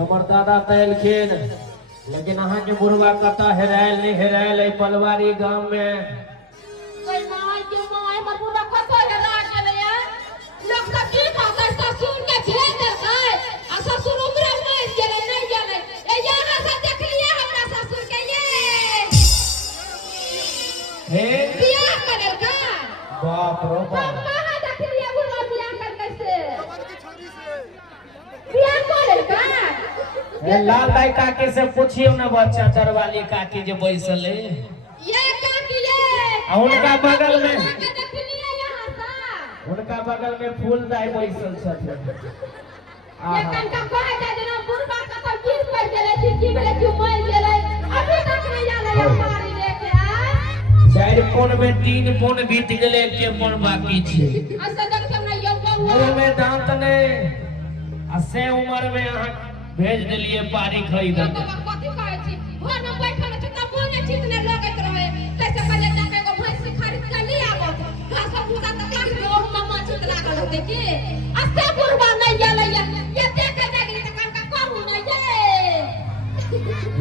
हमर दादा तैलखिन लेकिन अहाँ के बुढ़वा कत हेरायल नहीं हेरायल पलवारी गांव में बाप रो बाप लाल दाई काकी से पूछियो ना बच्चा दरवाली काकी जो बैसल है ये काकी ये उनका बगल में उनका बगल में फूल दाई बैसल छथि ये कनका कहे जा देना बुढ़वा का तो गिर पड़ गेले थी की भेले क्यों मर गेले अभी तक नहीं आले पारी लेके आ 4 पौन में 3 पौन बीत गेले के पौन बाकी छै अच्छा देख हमरा यो बहु में दांत ने असे उम्र में अहाँ भेज दिलिए पारी खरीद कथि कहै छी घर में बैठल छ त बोने चितने लगत रहे कैसे कहले जाके एगो भैंस खरीद के ले आबो घास भूसा त काट दे ओह मम्मा चित लागल होते की असे बुढ़वा नहीं गेले ये देखे देखली त कनका करू नहीं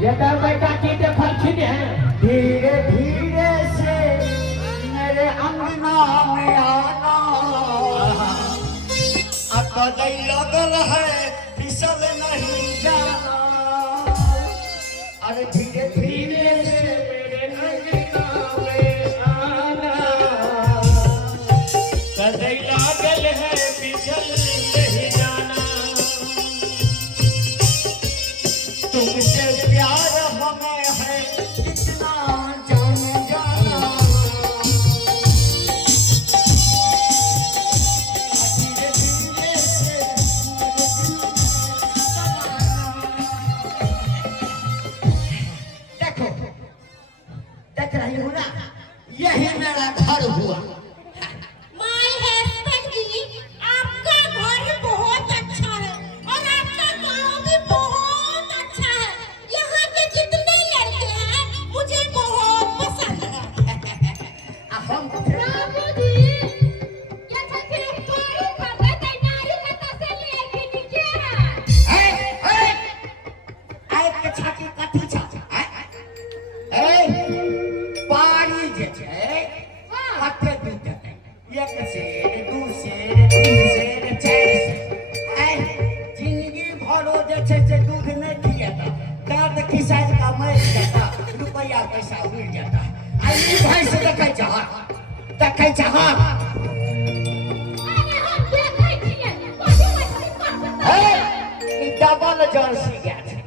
ये कर बेटा की देखल छी ने धीरे धीरे से मेरे अंगना में आना अकदै लगल है फिसल नहीं जाना अरे धीरे धीरे से मेरे अंगना में आना कदै लागल है फिसल नहीं जाना तुमसे प्यार हमें है कितना जाने जाना धीरे धीरे से देखो देख रही हो ना यही मेरा घर हुआ माय हस्बैंड जी आपका घर बहुत अच्छा है और आपका गांव भी बहुत अच्छा है यहाँ के जितने लड़के हैं मुझे बहुत पसंद है हम बाबू जी ये छठी पारी करते थे नारी कथा से लेके क्या आइ के छाती कथी छ पारी जे छै कते दूध देतै 1 सेर 2 सेर 3 सेर 4 सेर जिंदगी भरो जे छै से दूध नहीं पिएता दांत खिसाइ का मर जाता रुपया पैसा उड़ जाता आई भैंस देखै छ अरे हम देखै छियै कथि मछली पसंद है ई डबल जर्सी गाय छै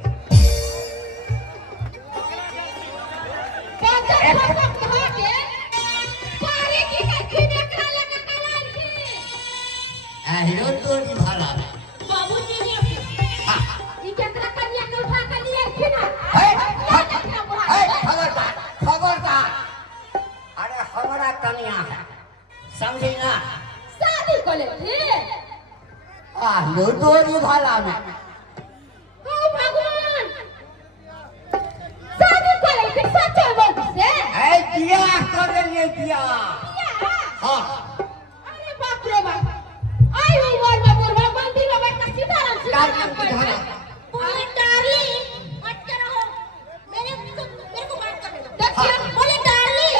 आहिरो तोरी भरा बाबूजी ने ये केकरा कन्या के उठा के लिए थी ना खबरदार अरे हमरा कन्या है समझी ना शादी को ले थी आहिरो तोरी भरा में ओ भगवान शादी को ले थी सच बोल से बियाह करेंगे बियाह हाँ अरे बाप रे बाप आई उम्र में बुढ़वा बंदी में बैठ सीताराम सीताराम कर बोले डार्लिंग मत करो मेरे को मार कर देखिए बोले डार्लिंग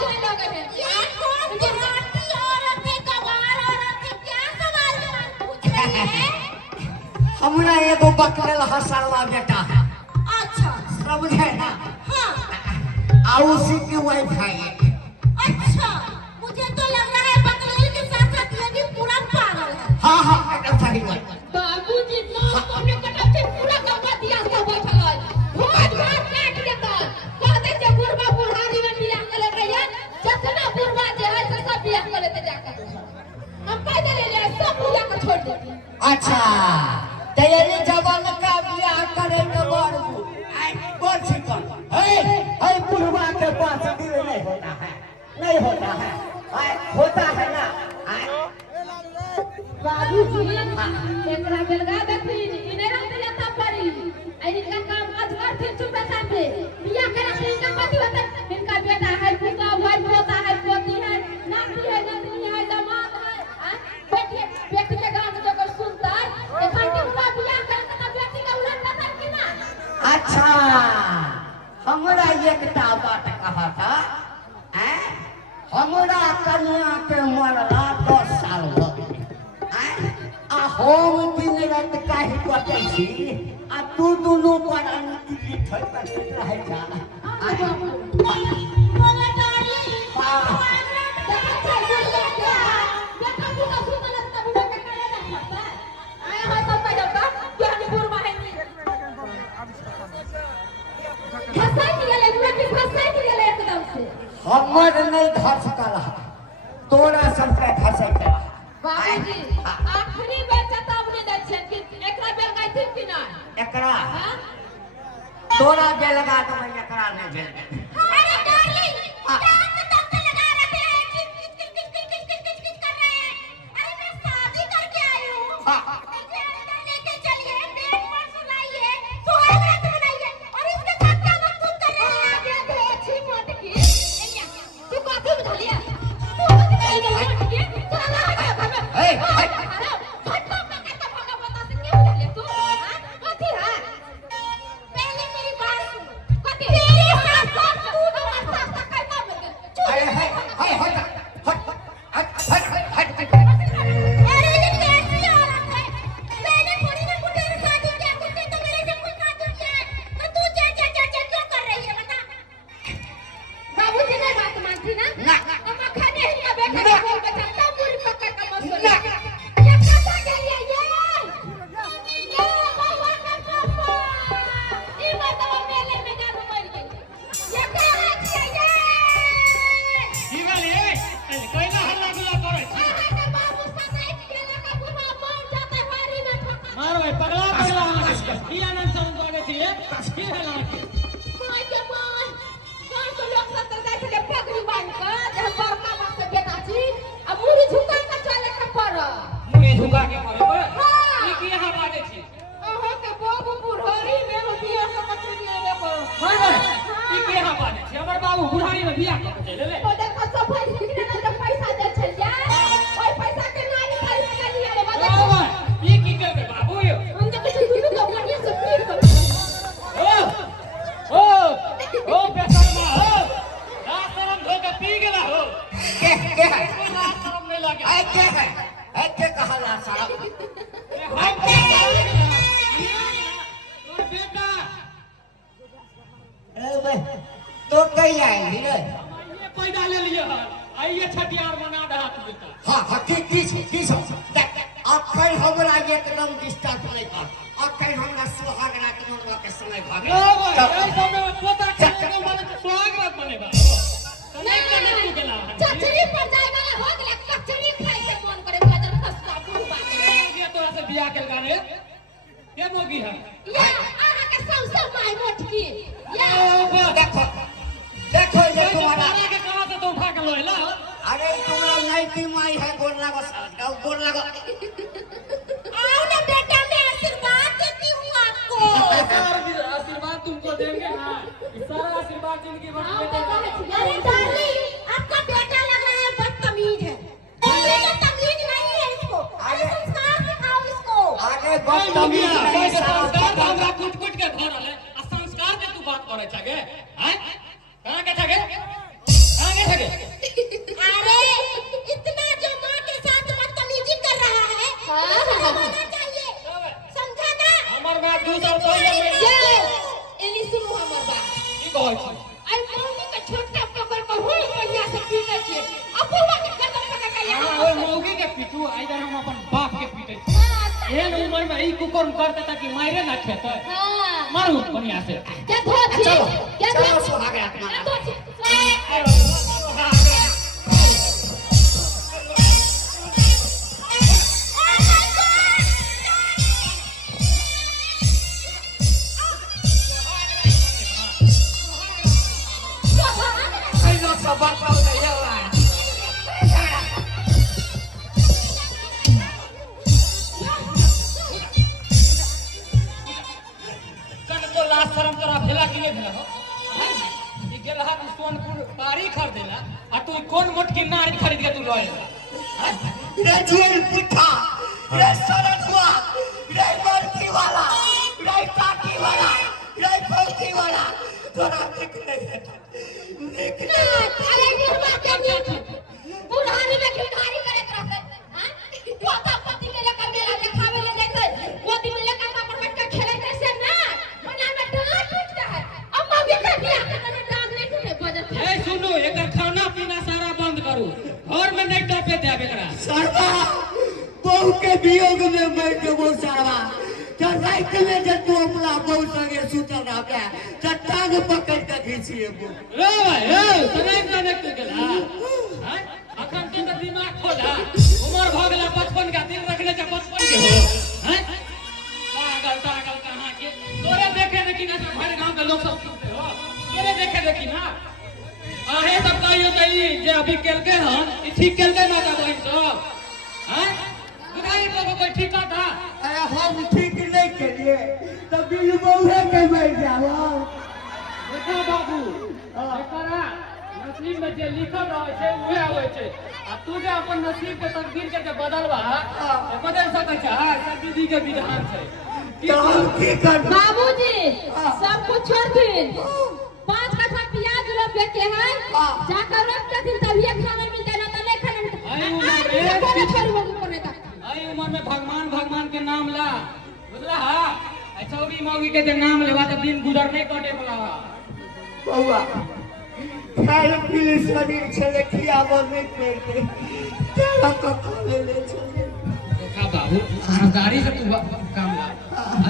नहीं लगे है ये कौन गुजराती औरत है गवार औरत है क्या सवाल पूछ रहे हैं हमरा एगो बकरेल हसरवा बेटा है अच्छा समझे ना हाँ आ उसी की वाइफाई है अच्छा मुझे तो लग रहा है बकरीद के साथ साथ ये भी पूरा पागल है हाँ एकदम सही बात बाबूजी मां तुमने कटा से पूरा गवा दिया सब बैठल है बहुत बात काट देता कहते जे बुढ़वा बुढ़ारी में बियाह कर ले रही है जितना बुढ़वा जे है से सब बियाह कर लेते जाकर हम पैदल ले सब पूरा अच्छा तेरे जवान का ब्याह करे तो बड़ू बोल चिकन है बुढ़वा के पास दिल नहीं होता है नहीं होता है होता है ना बाबूजी एकरा बेलगा देखिन इने रंग लेता पड़ी इनका काम अजगर थे चुप साथे बिया करा से इनका पति होता इनका बेटा है पुता भाई पोता है पोती है नाती है नंदनी है दामाद है बेटी बेटी के गांव में जो सुनता है घंटे हुआ बिया करके तो बेटी का उलट लता कि ना अच्छा हमरा एकटा बात कहा था हमरा कन्या के मरला 10 साल हो गए आ हम दिन रात काहे कटै छी आ तू दुनू पर अनुकूल थई पर रह जा बोले डाली देखा चाहिए देखा तू का सुन लगता बुढ़ा के करे ना पड़ता आया है सब का जब क्या नहीं बुरवा है फसाई निकले बुढ़ा की फसाई निकले एकदम से हमर नहीं धर सकल तोरा सबके फसै के बाबूजी आखिरी बेर चेतावनी दै छियै कि एकरा बेर गाइथिन कि ना एकरा तोरा जे लगा देबै एकरा नहीं भेल अरे डार्लिंग क्या तब से लगा रखे हैं किस कर रहे हैं अरे मैं शादी करके आई हूं लेके चलिए डेट पर सुनाइए सुहाग रात मनाइए और इसके साथ क्या वक्त तुम कर रहे हैं आगे तो अच्छी मत की तू काफी बुझा लिया तू कहीं नहीं मत की चला ए अरे फटो पे कहता भागा बता से क्या बुझा लिया तू हां कथी है पहले मेरी बात सुन कथी तेरी सास तू हमारे साथ करना मत अरे हट अरे ये कैसी औरत है मैंने थोड़ी ना कुछ तेरे शादी किया कुछ तो मेरे से कुछ शादी किया है और तू चा क्यों कर रही है बता बाबूजी ने बात मानती ना अब खाने ही का बेटा बोल बचा तब पूरी पक्का का मसला ये पता चलिए ये भगवान का पापा ये बताओ मेले में जा मर गई ये क्या है ये की भेलै कैला हल्ला गुल्ला करै छी बाबू सनाई केला का बुढ़ा मर जाते हारी में ठोका मारबै पगला अहाँ की आनंद संग करै छी की भेल अहाँके माय के माय गांव के लोग सब तो जाय छले पगड़ी बांध के जे बड़का बाप के बेटा छी अब मुड़ी झुका के चले के पर मुड़ी झुका के करे ई की अहाँ बाजै छी ओहो के बाबू बुढ़ारी में हो बिया के कचरी ले को मारबै ई की अहाँ बाजै छी हमर बाबू बुढ़ारी में बियाह क के चलि तो देखो सब पैसा के ना पैसा दे छलिया ओइ पैसा के नानी खरीद के लिया रे बता बाबू ई की करबै बाबू यो हम तो कुछ दुनू को बढ़िया से पीट कर ओ बेशर्मा हो रातरम धो के पी गेला हो के है रातरम नहीं लागे के कहला साहब हम तोर बेटा ए भाई तो कहीं आई रे ये पैदा ले लिए आइए छठियार मना रहा तू बेटा हां की देख अखन हमरा एकदम डिस्टर्ब नहीं कर अखन हमरा सुहाग रात मनवा के समय भागे ए समय में पोता के माने सुहाग रात बनेगा नहीं करने तू गेला चचरी पर जाए वाला हो गेला कचरी खाए के मन करे बदन खस्ता बुढ़वा ये तोरा से बियाह केल गाने के मोगी है ये आहा के सबसे माय मोटकी ये देखो ये तुम्हारा के कहां से तो उठा के लोला अरे तुम्हारा नई माई है गोर लगो आओ ना बेटा मैं आशीर्वाद देती हूँ आपको आशीर्वाद तुमको देंगे ना सारा आशीर्वाद जिंदगी भर अरे डार्लिंग आपका बेटा लग रहा है बदतमीज है बोलने का तमीज नहीं है इसको अरे संस्कार सिखाओ इसको आगे बदतमीज नहीं संस्कार हमरा कुट के घर आले आ संस्कार के तू बात करे छगे हैं कहां के छगे अरे इतना जो मां के साथ बदतमीजी कर रहा है होना चाहिए समझा ना हमर बात 2 साल पहले ये एनी सुनो हमर बात की कहै छी आई मौनी के छोटका पकड़ के होई बढ़िया से पीटे छै अपुआ के गर्दन पकड़ के हां यहां ओए मौगी के पीटू आई इधर हम अपन बाप के पीटे छी एहन उम्र में ई कुकुर करते ताकि मारे ना खेते हां मारू बढ़िया से क्या धोती क्या चलो सुहाग रात मना के तू लॉय रे जुएल पुठा, रे सरधुआ, रे बरकी वाला, रे काकी वाला, रे फौकी वाला, तोरा निकले निकले। अरे बुढ़वा के नीक बुढ़ारी में खिलधारी करत रहते हां पोता पति के लेकर मेला देखावे ले जाते गोदी में लेकर पापड़ बैठ के खेलते से ना मना में डांट टूटता है अम्मा भी कह दिया कि तने डांट नहीं टूटे बजत है ए सुनो एकर खाना पीना सारा बंद करू घर में नहीं टपे दे एकरा सरवा बहू के वियोग में मर के वो सरवा तो रात में जब तू अपना बहू संगे सुतल रहबे तो टांग पकड़ के खींचिए वो रे भाई ए समय जाने के गेला हैं अखन के तो दिमाग खोला उम्र भ गेला 55 का दिल रखले छ 55 के हो हैं पागल कहां के तोरे देखे देखी ना सब भर गांव के लोग सब सुनते हो तोरे देखे देखी ना आहे सब कहियो तई जे अभी केलके हन ई ठीक केलके माता बहन सब हैं बुझाई को कोई ठीक था अरे हम ठीक नहीं करिए तो बिल बहू के मर जाओ देखो बाबू एकरा नसीब में जे लिखल रहे छै उहे आवे छै आ तू जे अपन नसीब के तकदीर के बदलवा ए बदल सकै छै सब विधि के विधान छै तो हम की कर बाबूजी सब कुछ छोड़ दिन 5 कट्ठा प्याज रोपे के है जाकर रोप के दिन तभी खाना मिलता ना तो नहीं खाना मिलता आई कोने छोड़ वो कोने का आई उम्र में भगवान भगवान के नाम ला बुझला हा आई छौरी मौगी के जे नाम लेवा त दिन गुजर नहीं कटे वाला बउआ खाए पी शरीर छले किया नहीं करते तेरा तो खोले ले छले देखा बाबू गाड़ी से तू काम ला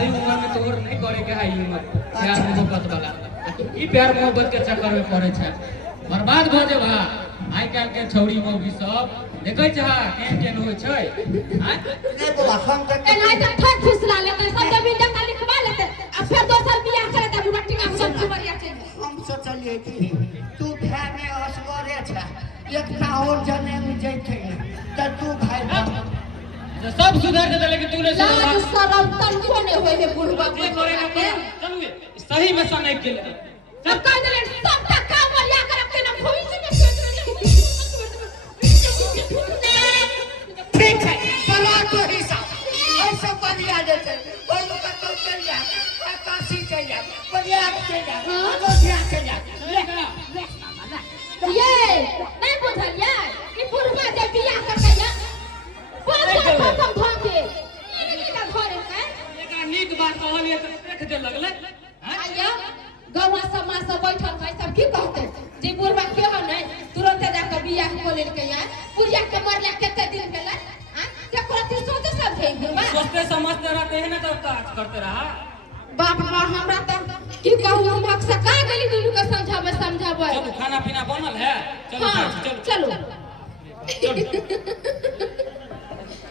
आई उम्र में तोर नहीं करे के आई उम्र प्यार मोहब्बत वाला ई प्यार मोहब्बत के चक्कर में पड़े छै बर्बाद भ जेबा आई काल के छौरी मौगी सब देखै छ केहन होय छै नहीं बोला हम तो नहीं तो ठट फुसला लेते सब जमीन जमा लिखवा लेते अब फिर दोसर बियाह करे त बुढ़टी का सब खबरिया चल हम सोचलिए कि तू भाई में असगरे छ एकटा और जने में जइथे त तू भाई सब सुधर जेते लेकिन तू नहीं सुधर लाज शरम तनिको नहीं होय है बुढ़वा जे करे ना करे चलू ये सही में समय के लिए सब कह दे सब तक काम लिया कर के ना खोई से ठीक है चला तो हिसाब ऐसा बढ़िया देते कोई का तो चल जा कोई काशी चल जा बढ़िया चल जा अयोध्या चल जा ये नहीं बुझलिए कि बुढ़वा जब बियाह करके या बहुत कसम धोके ये का घरे का एकरा नीक बात कहलिए त देख दे लगले आया गौवा समाज से बैठल है सब की कहते जे बुढ़वा के हो नहीं तुरंत जाकर बियाह को लेके या पुरिया के मरला केते दिन भेलै हां के प्रति सोचे सब है बुढ़वा सोचते समझते रहते हैं ना तब काज करते रहा बाप रे हमरा त की कहू हम हक से का गली दुनू के समझावे चलो खाना पीना बनल है चलो हां चलो चलो